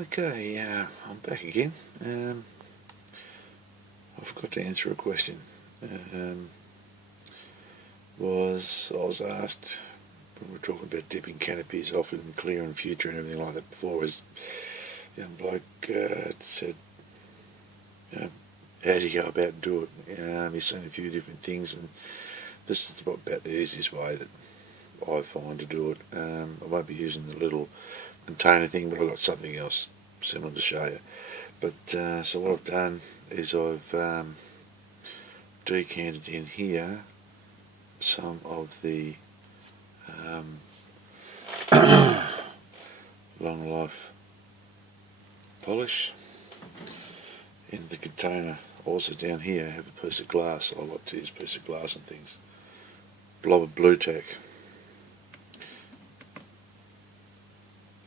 Okay, I'm back again. I forgot to answer a question. I was asked when we were talking about dipping canopies off in clear and future and everything like that before. Was a young bloke said, how do you go about and do it? He's seen a few different things, and this is about the easiest way that I find to do it. I won't be using the little container thing, but I've got something else similar to show you. But so what I've done is I've decanted in here some of the long life polish in the container. Also down here I have a piece of glass. I like to use a piece of glass and things. Blob of blue tack.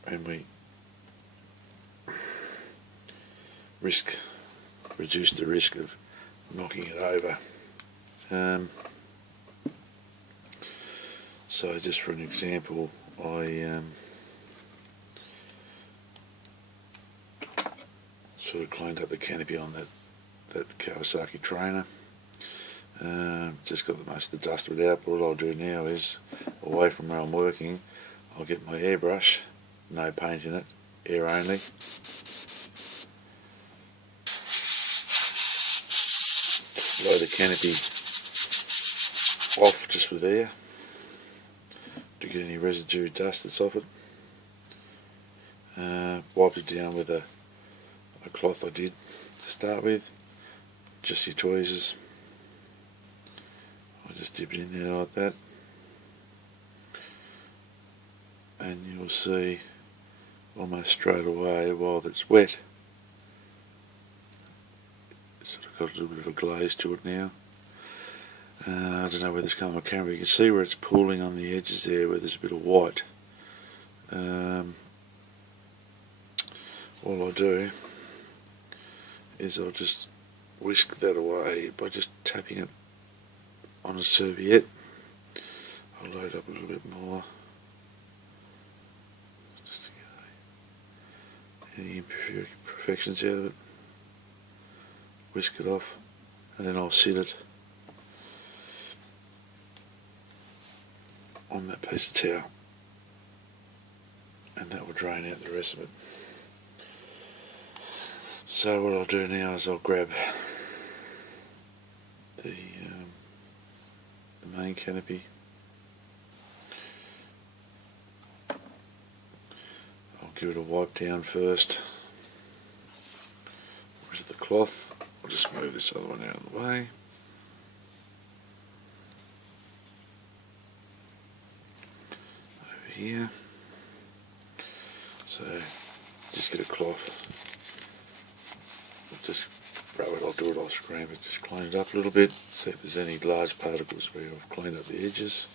And we reduce the risk of knocking it over. So just for an example, I sort of cleaned up the canopy on that Kawasaki trainer. Just got most of the dust of it out, but what I'll do now is, away from where I'm working, I'll get my airbrush, no paint in it, air only. Blow the canopy off just with air to get any residue dust that's off it. Wiped it down with a cloth I did to start with, just your tweezers. I just dip it in there like that, and you'll see almost straight away while it's wet, it's sort of got a little bit of a glaze to it now. I don't know whether it's coming on camera, you can see where it's pooling on the edges there where there's a bit of white. All I'll do is I'll just whisk that away by just tapping it on a serviette. I'll load up a little bit more just to get any imperfections out of it. Whisk it off, and then I'll sit it on that piece of towel, and that will drain out the rest of it. So what I'll do now is I'll grab the main canopy. I'll give it a wipe down first with the cloth. I'll just move this other one out of the way. Over here. So just get a cloth. Just rub it, I'll do it off screen, but just clean it up a little bit, see if there's any large particles where I've cleaned up the edges.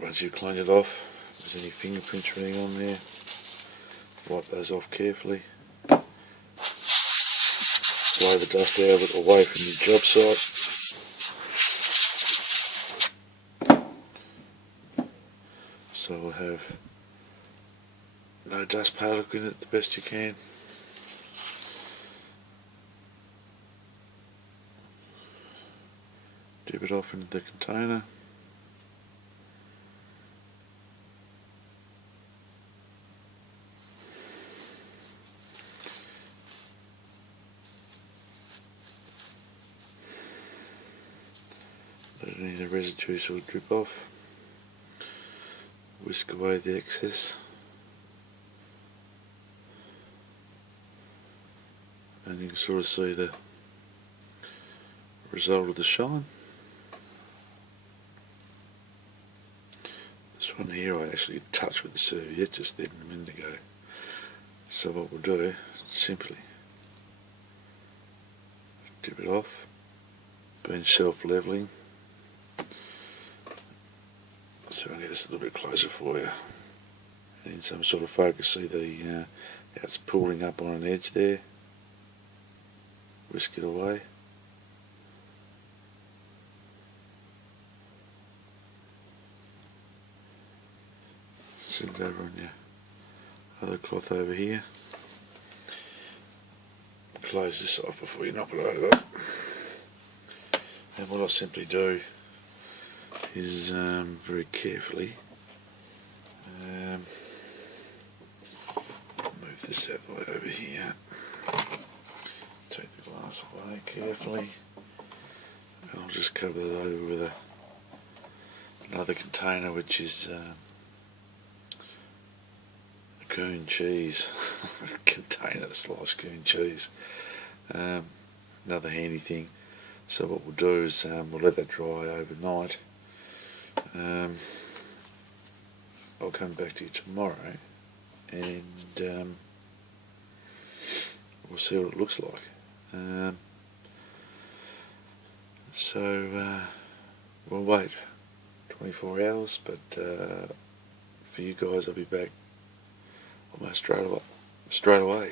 Once you've cleaned it off, if there's any fingerprints or anything on there, wipe those off carefully. Blow the dust out of it away from your job site. So we'll have no dust particle in it the best you can. Dip it off into the container. Let any of the residue sort of drip off. Whisk away the excess. And you can sort of see the result of the shine. This one here I actually touched with the serviette just then a minute ago. So what we'll do, simply dip it off, being self-leveling. So I'll get this a little bit closer for you. And in some sort of focus, see how it's pulling up on an edge there. Whisk it away. Sit it over on your other cloth over here. Close this off before you knock it over. And what I'll simply do is very carefully move this out the way over here. Take the glass away carefully, and I'll just cover that over with another container, which is goon cheese. A container of sliced goon cheese. Another handy thing. So what we'll do is we'll let that dry overnight. I'll come back to you tomorrow and we'll see what it looks like. We'll wait 24 hours, but for you guys I'll be back almost straight away.